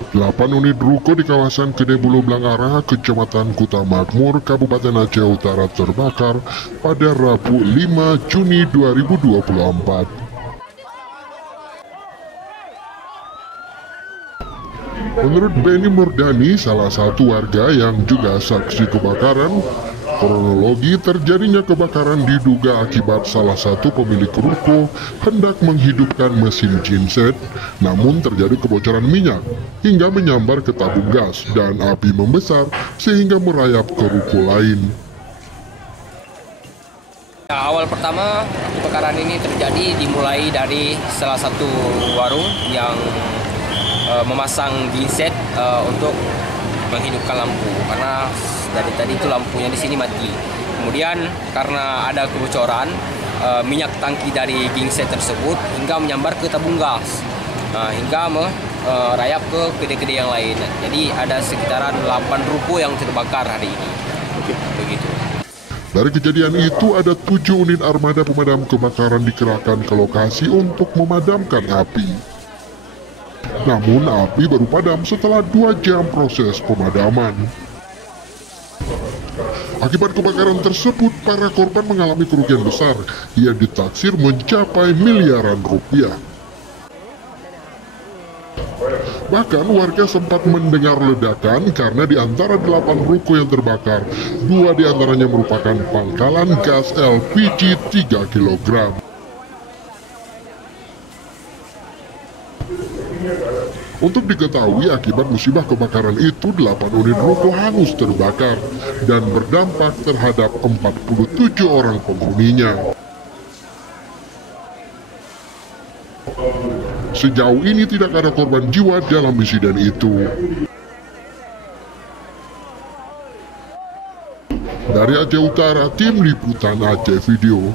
8 unit ruko di kawasan Kedebulu Blangara, Kecamatan Kuta Makmur, Kabupaten Aceh Utara terbakar pada Rabu 5 Juni 2024. Menurut Benny Murdani, salah satu warga yang juga saksi kebakaran, kronologi terjadinya kebakaran diduga akibat salah satu pemilik ruko hendak menghidupkan mesin genset, namun terjadi kebocoran minyak hingga menyambar ke tabung gas dan api membesar sehingga merayap ke ruko lain. Ya, awal pertama kebakaran ini terjadi dimulai dari salah satu warung yang memasang genset untuk menghidupkan lampu karena dari tadi itu lampunya di sini mati. Kemudian karena ada kebocoran minyak tangki dari genset tersebut hingga menyambar ke tabung gas, hingga merayap ke kedai-kedai yang lain. Jadi ada sekitaran 8 ruko yang terbakar hari ini. Begitu. Dari kejadian itu ada 7 unit armada pemadam kebakaran dikerahkan ke lokasi untuk memadamkan api. Namun api baru padam setelah 2 jam proses pemadaman. Akibat kebakaran tersebut, para korban mengalami kerugian besar yang ditaksir mencapai miliaran rupiah. Bahkan warga sempat mendengar ledakan karena di antara 8 ruko yang terbakar, 2 diantaranya merupakan pangkalan gas LPG 3 kg. Untuk diketahui, akibat musibah kebakaran itu 8 unit ruko hangus terbakar dan berdampak terhadap 47 orang penghuninya. Sejauh ini tidak ada korban jiwa dalam insiden itu. Dari Aceh Utara, Tim Liputan Aceh Video.